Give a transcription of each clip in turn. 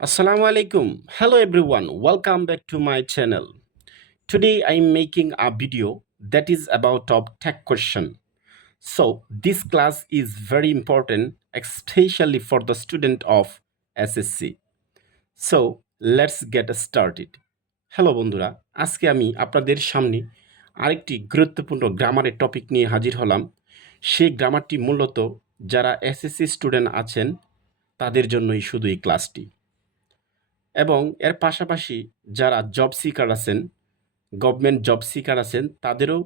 Assalamu alaikum. Hello everyone. Welcome back to my channel. Today I'm making a video that is about of tech question. So this class is very important, especially for the student of SSC. So let's get started. Hello বন্ধুরা, আজকে আমি আপনাদের সামনে আরেকটি গুরুত্বপূর্ণ গ্রামারের topic নিয়ে হাজির হলাম। সেই গ্রামারটি মূলত যারা এসএসসি স্টুডেন্ট আছেন তাদের জন্যই শুধু এই ক্লাসটি। এবং এর পাশাপাশি যারা জব সিকার আছেন, গভর্নমেন্ট জব সিকার আছেন, তাদেরও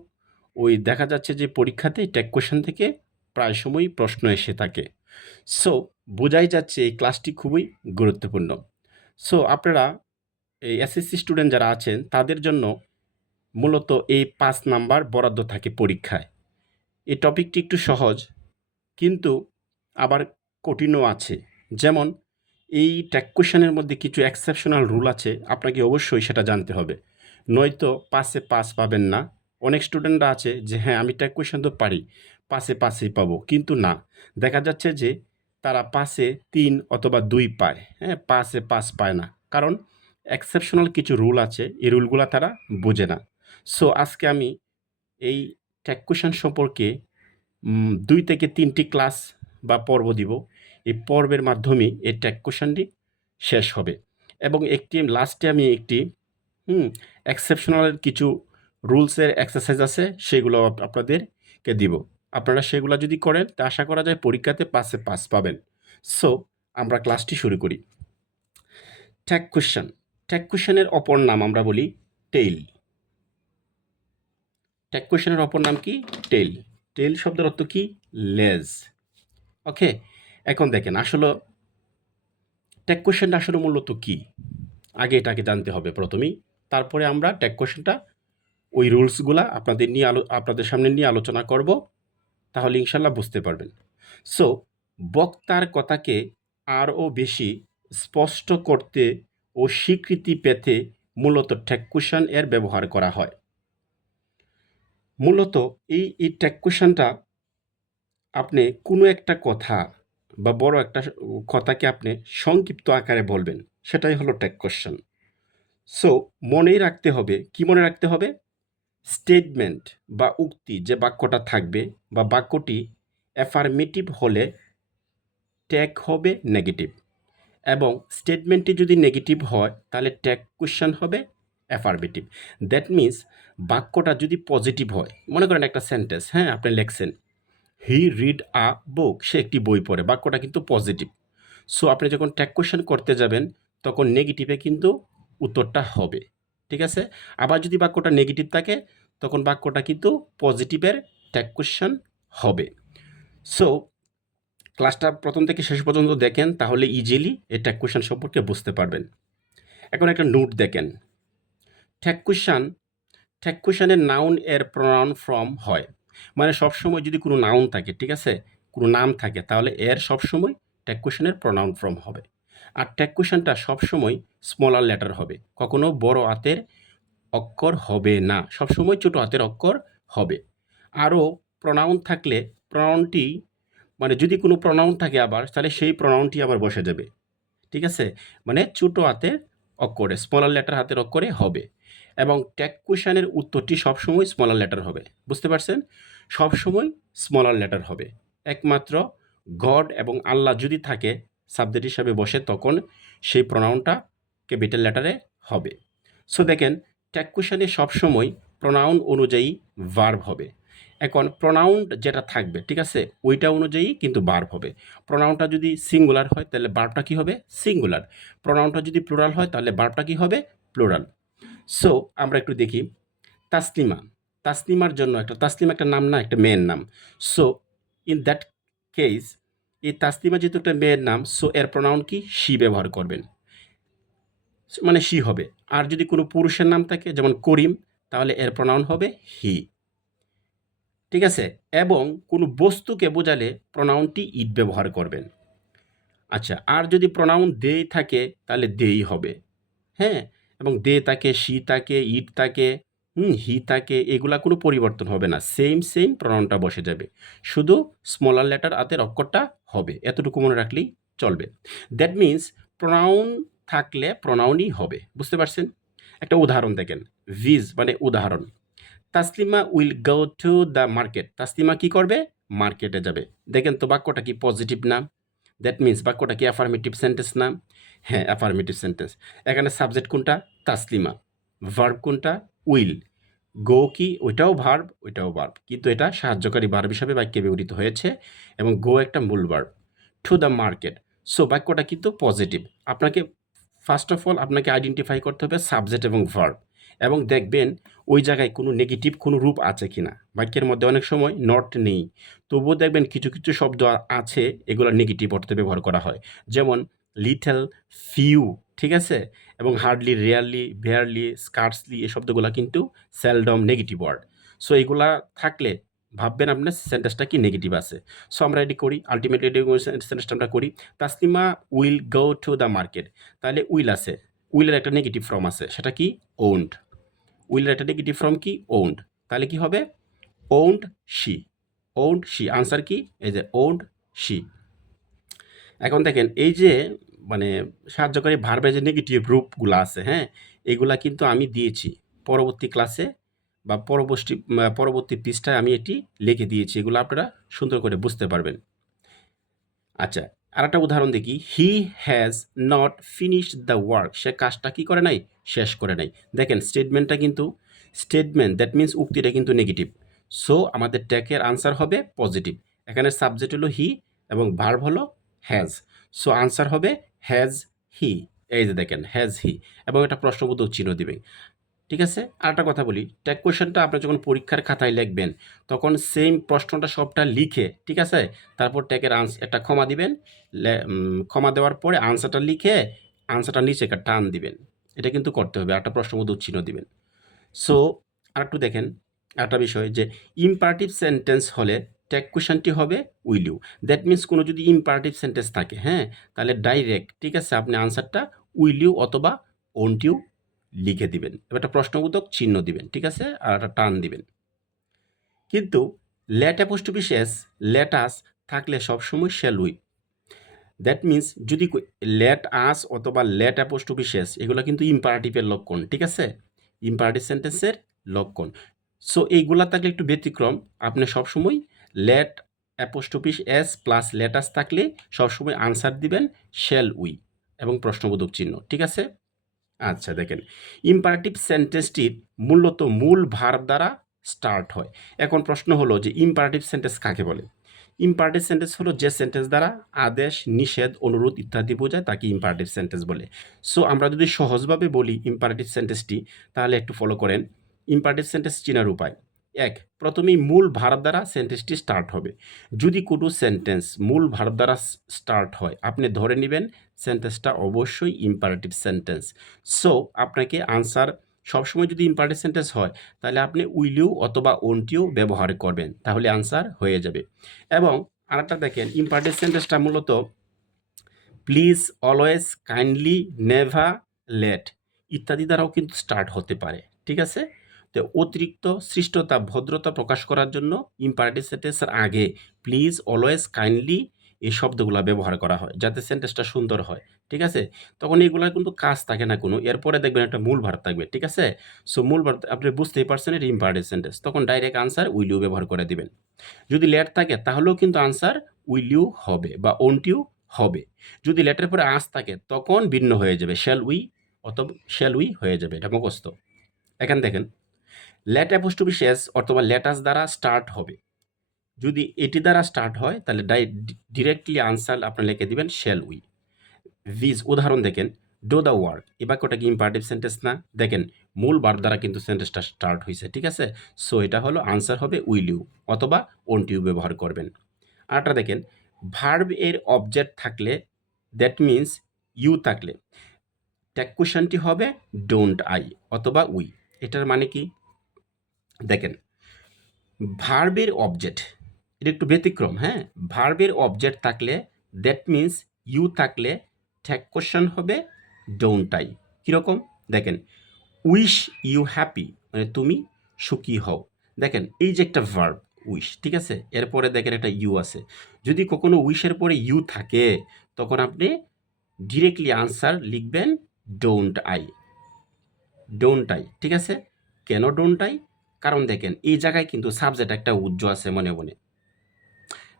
ওই দেখা যাচ্ছে যে পরীক্ষাতে টেক কোয়েশ্চেন থেকে প্রায় সময়ই প্রশ্ন এসে থাকে। সো বোঝাই যাচ্ছে এই ক্লাসটি খুবই গুরুত্বপূর্ণ। সো আপনারা এই এসএসসি স্টুডেন্ট যারা আছেন তাদের জন্য মূলত এই ৫ নাম্বার বরাদ্দ থাকে পরীক্ষায়। এই টপিকটি একটু সহজ, কিন্তু আবার কঠিনও আছে। যেমন এই ট্যাগ কোয়েশ্চেনের মধ্যে কিছু এক্সেপশনাল রুল আছে, আপনাকে অবশ্যই সেটা জানতে হবে, নয়তো পাসে পাস পাবেন না। অনেক স্টুডেন্টরা আছে যে হ্যাঁ আমি ট্যাগ কোয়েশ্চেন তো পারি, পাসেই পাবো, কিন্তু না, দেখা যাচ্ছে যে তারা পাসে ৩ অথবা ২ পায়, হ্যাঁ, পাসে পাস পায় না, কারণ এক্সেপশনাল কিছু রুল আছে, এই রুলগুলো তারা বোঝে না। সো আজকে আমি এই ট্যাগ কোয়েশ্চেন সম্পর্কে ২ থেকে ৩টি ক্লাস বা পর্ব দিব। এই পর্বের মাধ্যমে এই ট্যাগ কোয়েশ্চেনটি শেষ হবে এবং লাস্টে আমি একটি এক্সেপশনাল কিছু রুলসের এক্সারসাইজ আছে, সেগুলো আপনাদেরকে দিব। আপনারা সেগুলো যদি করেন তা আশা করা যায় পরীক্ষাতে পাসে পাস পাবেন। সো আমরা ক্লাসটি শুরু করি। Tag question. ট্যাগ কোয়েশ্চেনের অপর নাম আমরা বলি টেইল। ট্যাগ কোয়েশ্চেনের অপর নাম কি? টেইল। টেইল শব্দের অর্থ কি? লেজ। ওকে, এখন দেখেন আসলে ট্যাগ কোয়েশ্চেনটা আসলে মূলত কি, আগে এটাকে জানতে হবে প্রথমেই। তারপরে আমরা ট্যাগ কোয়েশ্চেনটা ওই রুলসগুলা আপনাদের সামনে নিয়ে আলোচনা করব, তাহলে ইনশাল্লাহ বুঝতে পারবেন। সো বক্তার কথাকে আরও বেশি স্পষ্ট করতে ও স্বীকৃতি পেতে মূলত ট্যাগ কোয়েশ্চেন এর ব্যবহার করা হয়। মূলত এই ট্যাগ কোয়েশ্চেনটা আপনি কোনো একটা কথা বা বড় একটা কথাকে আপনি সংক্ষিপ্ত আকারে বলবেন, সেটাই হলো ট্যাগ কোয়েশ্চেন। সো মনেই রাখতে হবে, কি মনে রাখতে হবে? স্টেটমেন্ট বা উক্তি যে বাক্যটা থাকবে বা বাক্যটি অ্যাফার্মেটিভ হলে ট্যাগ হবে নেগেটিভ, এবং স্টেটমেন্টটি যদি নেগেটিভ হয় তাহলে ট্যাগ কোয়েশ্চেন হবে অ্যাফার্মেটিভ। দ্যাট মিন্স বাক্যটা যদি পজিটিভ হয়, মনে করেন একটা সেন্টেন্স, হ্যাঁ, আপনি লেখছেন হি রিড আ বুক, সে একটি বই পড়ে, বাক্যটা কিন্তু পজিটিভ। সো আপনি যখন ট্যাগ কোয়েশ্চেন করতে যাবেন তখন নেগেটিভে কিন্তু উত্তরটা হবে, ঠিক আছে? আবার যদি বাক্যটা নেগেটিভ থাকে তখন বাক্যটা কিন্তু পজিটিভের ট্যাগ কোয়েশ্চেন হবে। সো ক্লাসটা প্রথম থেকে শেষ পর্যন্ত দেখেন, তাহলে ইজিলি এই ট্যাগ কোয়েশ্চেন সম্পর্কে বুঝতে পারবেন। এখন একটা নোট দেখেন, ট্যাগ কোয়েশ্চেন, ট্যাগ কোয়েশ্চেনের নাউন এর প্রনাউন ফর্ম হয়, মানে সবসময় যদি কোনো নাউন থাকে, ঠিক আছে, কোনো নাম থাকে, তাহলে এর সবসময় ট্যাগ কোয়েশ্চেনের প্রনাউন ফর্ম হবে। আর ট্যাগ কোয়েশ্চেনটা সবসময় স্মলার লেটার হবে, কখনো বড় হাতের অক্ষর হবে না, সবসময় ছোট হাতের অক্ষর হবে। আরও প্রনাউন থাকলে প্রনাউনটি, মানে যদি কোনো প্রনাউন থাকে আবার, তাহলে সেই প্রনাউনটি আবার বসে যাবে, ঠিক আছে, মানে ছোট হাতের অক্ষরে, স্মলার লেটার হাতের অক্ষরে হবে। এবং ট্যাগ কোয়েশ্চেনের উত্তরটি সবসময় স্মলার লেটার হবে, বুঝতে পারছেন? সবসময় স্মলার লেটার হবে, একমাত্র গড এবং আল্লাহ যদি থাকে সাবজেক্ট হিসাবে বসে, তখন সেই প্রনাউনটা ক্যাপিটাল লেটারে হবে। সো দেখেন, ট্যাগ কোয়েশ্চেনে সবসময় প্রনাউন অনুযায়ী ভার্ব হবে। এখন প্রনাউন যেটা থাকবে, ঠিক আছে, ওইটা অনুযায়ী কিন্তু ভার্ব হবে। প্রনাউনটা যদি সিঙ্গুলার হয় তাহলে ভার্বটা কী হবে? সিঙ্গুলার। প্রনাউনটা যদি প্লুরাল হয় তাহলে ভার্বটা কী হবে? প্লুরাল। সো আমরা একটু দেখি, তাসলিমা। তাসলিমার জন্য তাসলিমা একটা নাম না, একটা মেয়ের নাম। সো ইন দ্যাট কেস, এই তাসলিমা যেহেতু একটা মেয়ের নাম, সো এর প্রনাউন কি? শি ব্যবহার করবেন, মানে শি হবে। আর যদি কোনো পুরুষের নাম থাকে, যেমন করিম, তাহলে এর প্রনাউন হবে হি, ঠিক আছে? এবং কোনো বস্তুকে বোঝালে প্রনাউনটি ইট ব্যবহার করবেন। আচ্ছা, আর যদি প্রনাউন দে থাকে তাহলে দেই হবে, হ্যাঁ, এবং দে থাকে, শি থাকে, ইট থাকে, হি থাকে, এগুলা কোনো পরিবর্তন হবে না, সেম প্রনাউনটা বসে যাবে, শুধু স্মলার লেটার হাতের অক্ষরটা হবে, এতটুকু মনে রাখলেই চলবে। দ্যাট মিন্স প্রনাউন থাকলে প্রনাউনই হবে। বুঝতে পারছেন? একটা উদাহরণ দেখেন, ভিজ মানে উদাহরণ। Taslima will go to the market. Taslima কি করবে? মার্কেটে যাবে। দেখেন তো বাক্যটা কি পজিটিভ না? দ্যাট মিন্স বাক্যটা কি অ্যাফার্মেটিভ সেন্টেন্স না? হ্যাঁ, অ্যাফার্মেটিভ সেন্টেন্স। এখানে সাবজেক্ট কোনটা? তাসলিমা। ভার্ব কোনটা? উইল। গো কি? ওইটাও ভার্ব, ওইটাও ভার্ব, কিন্তু এটা সাহায্যকারী ভার্ব হিসাবে বাক্যে ব্যবহৃত হয়েছে এবং গো একটা মূল verb. To the market. So বাক্যটা কিন্তু পজিটিভ। আপনাকে ফার্স্ট অফ অল আপনাকে আইডেন্টিফাই করতে হবে সাবজেক্ট এবং ভার্ব, এবং দেখবেন ওই জায়গায় কোনো নেগেটিভ কোনো রূপ আছে কিনা। বাক্যের মধ্যে অনেক সময় নট নেই, তবুও দেখবেন কিছু কিছু শব্দ আছে এগুলো নেগেটিভ অর্থে ব্যবহার করা হয়, যেমন লিটল, ফিউ, ঠিক আছে, এবং হার্ডলি, রেয়ারলি, বেয়ারলি, স্কার্সলি, এই শব্দগুলো কিন্তু সেলডম নেগেটিভ ওয়ার্ড। সো এইগুলা থাকলে ভাববেন আপনার সেন্টেন্সটা কি নেগেটিভ আছে। সো আমরা এটি করি, আলটিমেটলি এটি সেন্টেন্সটা আমরা করি, Taslima will go to the market. তাহলে উইল আছে, উইলের একটা নেগেটিভ ফর্ম আছে, সেটা কি? ওন্ড। উইলের একটা নেগেটিভ ফর্ম কি? ওন্ড। তাহলে কি হবে? Won't she. Won't she, answer কি? এই যে ওন্ড শি। এখন দেখেন এই যে মানে সাহায্যকারী ভার্বের যে নেগেটিভ রূপগুলো আছে, হ্যাঁ, এগুলা কিন্তু আমি দিয়েছি পরবর্তী ক্লাসে বা পরবর্তী পৃষ্ঠায় আমি এটি লিখে দিয়েছি, এগুলো আপনারা সুন্দর করে বুঝতে পারবেন। আচ্ছা, আর একটা উদাহরণ দেখি, he has not finished the work. সে কাজটা কি করে নাই? শেষ করে নাই। দেখেন স্টেটমেন্টটা কিন্তু স্টেটমেন্ট, দ্যাট মিন্স উক্তিটা কিন্তু নেগেটিভ। সো আমাদের ট্যাকের আনসার হবে পজিটিভ। এখানে সাবজেক্ট হলো হি এবং ভার্ব হলো হ্যাজ। সো আনসার হবে হ্যাজ হি। এই যে দেখেন হ্যাজ হি, এবং একটা প্রশ্নবোধক চিহ্ন দিবে। ঠিক আছে? আরেকটা কথা বলি, ট্যাগ কোয়েশ্চেনটা আপনি যখন পরীক্ষার খাতায় লিখবেন তখন সেম প্রশ্নটা সবটা লিখে, ঠিক আছে, তারপর ট্যাগের একটা কমা দিবেন, কমা দেওয়ার পরে আনসারটা লিখে আনসারটা নিচে একটা টান দিবেন। এটা কিন্তু করতে হবে, একটা প্রশ্নবোধক চিহ্ন দিবেন। সো আরেকটু দেখেন একটা বিষয়, যে ইম্পারেটিভ সেন্টেন্স হলে ট্যাগ কোয়েশ্চেনটি হবে উইল ইউ। দ্যাট মিন্স কোনো যদি ইম্পারেটিভ সেন্টেন্স থাকে, হ্যাঁ, তাহলে ডাইরেক্ট, ঠিক আছে, আপনি আনসারটা উইল ইউ অথবা ওন্ট ইউ লিখে দিবেন, এবার একটা প্রশ্নবোধক চিহ্ন দিবেন, ঠিক আছে, আর একটা টান দিবেন। কিন্তু লেট অ্যাপোস্ট্রফি শেষ, লেট আস থাকলে সবসময় শ্যাল উই। দ্যাট মিন্স যদি লেট আস অথবা লেট অ্যাপোস্ট্রফি শেষ, এগুলো কিন্তু ইম্পারেটিভের লক্ষণ, ঠিক আছে, ইম্পারেটিভ সেন্টেন্সের লক্ষণ। সো এইগুলা থাকলে একটু ব্যতিক্রম, আপনি সবসময় let apostrophe S plus let us থাকলে সবসময় আনসার দিবেন শ্যাল উই এবং প্রশ্নবোধক চিহ্ন, ঠিক আছে। আচ্ছা দেখেন, ইম্পারেটিভ সেন্টেন্সটির মূলত মূল ভার্ব দ্বারা স্টার্ট হয়। এখন প্রশ্ন হলো যে ইম্পারেটিভ সেন্টেন্স কাকে বলে? ইম্পারেটিভ সেন্টেন্স হলো যে সেন্টেন্স দ্বারা আদেশ, নিষেধ, অনুরোধ ইত্যাদি বোঝায় তাকে ইম্পারেটিভ সেন্টেন্স বলে। সো আমরা যদি সহজভাবে বলি ইম্পারেটিভ সেন্টেন্সটি, তাহলে একটু ফলো করেন। ইম্পারেটিভ সেন্টেন্স চেনার উপায়: এক, প্রথমেই মূল ভার্ব দ্বারা সেন্টেন্সটি স্টার্ট হবে। যদি কোনো সেন্টেন্স মূল ভার্ব দ্বারা স্টার্ট হয়, আপনি ধরে নেবেন সেন্টেন্সটা অবশ্যই ইম্পারেটিভ সেন্টেন্স। সো আপনাকে আনসার সবসময় যদি ইম্পারেটিভ সেন্টেন্স হয়, তাহলে আপনি উইল ইউ অথবা ওন্ট ইউ ব্যবহার করবেন, তাহলে আনসার হয়ে যাবে। এবং আরেকটা দেখেন, ইম্পারেটিভ সেন্টেন্সটা মূলত please, always, kindly, never, let ইত্যাদি দ্বারাও কিন্তু স্টার্ট হতে পারে, ঠিক আছে। তো অতিরিক্ত সৃষ্টতা, ভদ্রতা প্রকাশ করার জন্য ইম্পারেটিভ সেন্টেন্সের আগে প্লিজ, অলওয়েজ, কাইন্ডলি এই শব্দগুলো ব্যবহার করা হয় যাতে সেন্টেন্সটা সুন্দর হয়, ঠিক আছে। তখন এগুলোর কিন্তু কাজ থাকে না কোনো, এরপরে দেখবেন একটা মূল ভার্ব থাকবে, ঠিক আছে। সো মূল ভার্ব আপনি বুঝতেই পারছেন এটা ইম্পারেটিভ সেন্টেন্স, তখন ডাইরেক্ট আনসার উইল ইউ ব্যবহার করে দিবেন। যদি লেট থাকে তাহলেও কিন্তু আনসার উইল ইউ হবে বা ওন্ট ইউ হবে। যদি লেটের পরে আস থাকে তখন ভিন্ন হয়ে যাবে, শ্যাল উই অথবা শ্যাল উই হয়ে যাবে, এটা মুখস্থ। এখানে দেখেন, লেট অ্যাপোস্ট্রফি শেষ অথবা লেটাস দ্বারা স্টার্ট হবে। যদি এটি দ্বারা স্টার্ট হয় তাহলে ডিরেক্টলি আনসার আপনি লিখে দিবেন শ্যাল উই। ভিজ, উদাহরণ দেখেন, ডো দ্য ওয়ার্ক, এই বাক্যটা কি ইম্পারেটিভ সেন্টেন্স না? দেখেন মূল ভার্ব দ্বারা কিন্তু সেন্টেন্সটা স্টার্ট হয়েছে, ঠিক আছে। সো এটা হলো আনসার হবে উইল ইউ অথবা ওন্ট ইউ ব্যবহার করবেন। আরটা দেখেন, ভার্ব এর অবজেক্ট থাকলে, দ্যাট মিন্স ইউ থাকলে, ট্যাগ কোয়েশ্চনটি হবে ডোন্ট আই অথবা উই। এটার মানে কি? দেখেন, ভার্বের অবজেক্ট, এটা একটু ব্যতিক্রম, হ্যাঁ। ভার্বের অবজেক্ট থাকলে, দ্যাট মিন্স ইউ থাকলে, ট্যাগ কোয়েশ্চন হবে ডোন্ট আই। কীরকম? দেখেন, উইশ ইউ হ্যাপি, মানে তুমি সুখী হও। দেখেন এই যে একটা ভার্ব উইশ, ঠিক আছে, এরপরে দেখেন একটা ইউ আছে। যদি কখনো উইশের পরে ইউ থাকে তখন আপনি ডিরেক্টলি আনসার লিখবেন ডোন্ট আই, ডোন্ট আই, ঠিক আছে? কেন ডোন্ট আই? কারণ দেখেন এই জায়গায় কিন্তু সাবজেক্ট একটা উজ্জ্ব আছে মনে মনে,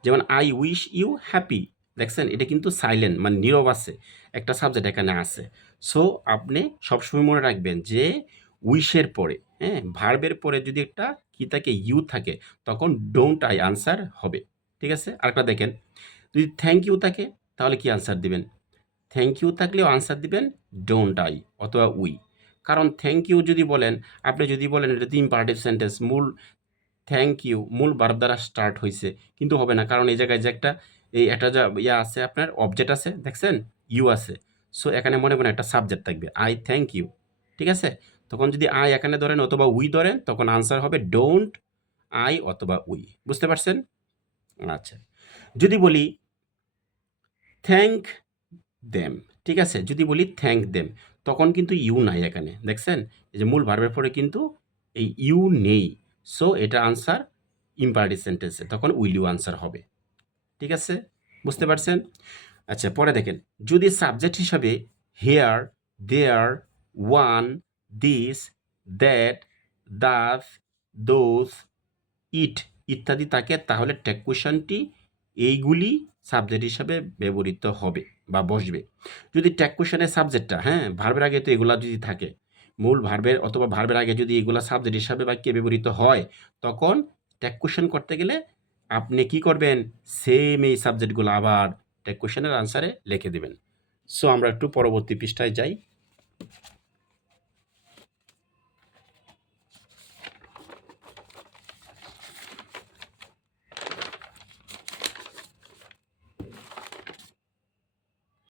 যেমন আই উইশ ইউ হ্যাপি, দেখছেন এটা কিন্তু সাইলেন্ট মানে নীরব আছে, একটা সাবজেক্ট এখানে আছে। সো আপনি সবসময় মনে রাখবেন যে উইশের পরে, হ্যাঁ, ভার্বের পরে যদি একটা কি থাকে, ইউ থাকে, তখন ডোন্ট আই আনসার হবে, ঠিক আছে? আরেকটা দেখেন, যদি থ্যাংক ইউ থাকে তাহলে কি আনসার দিবেন? থ্যাংক ইউ থাকলেও আনসার দিবেন ডোন্ট আই অথবা উই। কারণ থ্যাংক ইউ যদি বলেন, আপনি যদি বলেন এটা তো ইম্পারেটিভ সেন্টেন্স, মূল থ্যাংক ইউ মূল ভার্ব দ্বারা স্টার্ট হয়েছে, কিন্তু হবে না, কারণ এই জায়গায় যে একটা একটা যা ইয়া আছে, আপনার অবজেক্ট আছে, দেখছেন ইউ আছে। সো এখানে মনে মনে একটা সাবজেক্ট থাকবে আই থ্যাংক ইউ, ঠিক আছে? তখন যদি আই এখানে ধরেন অথবা উই ধরেন, তখন আনসার হবে ডোন্ট আই অথবা উই। বুঝতে পারছেন? আচ্ছা, যদি বলি থ্যাংক দেম, ঠিক আছে? যদি বলি থ্যাংক দেম, তখন কিন্তু ইউ নাই এখানে, দেখছেন? এই যে মূল ভার্বের পরে কিন্তু এই ইউ নেই। সো এটা আনসার ইম্পারেটিভ সেন্টেন্সে, তখন উইল ইউ আনসার হবে, ঠিক আছে? বুঝতে পারছেন? আচ্ছা, পরে দেখেন, যদি সাবজেক্ট হিসাবে here, there, one, this, that, thus, those, it ইত্যাদি থাকে, তাহলে টেক কোয়েশনটি এইগুলি সাবজেক্ট হিসাবে ব্যবহৃত হবে বা বসবে। যদি টেক কোয়েশনের সাবজেক্টটা, হ্যাঁ, ভার্বের আগে তো এগুলা যদি থাকে, মূল ভার্বের অথবা ভার্বের আগে যদি এগুলা সাবজেক্ট হিসাবে বাক্যে ব্যবহৃত হয়, তখন টেক কোয়েশন করতে গেলে আপনি কি করবেন? সেম এই সাবজেক্টগুলো আবার টেক কোয়েশনের আনসারে লিখে দেবেন। সো আমরা একটু পরবর্তী পৃষ্ঠায় যাই।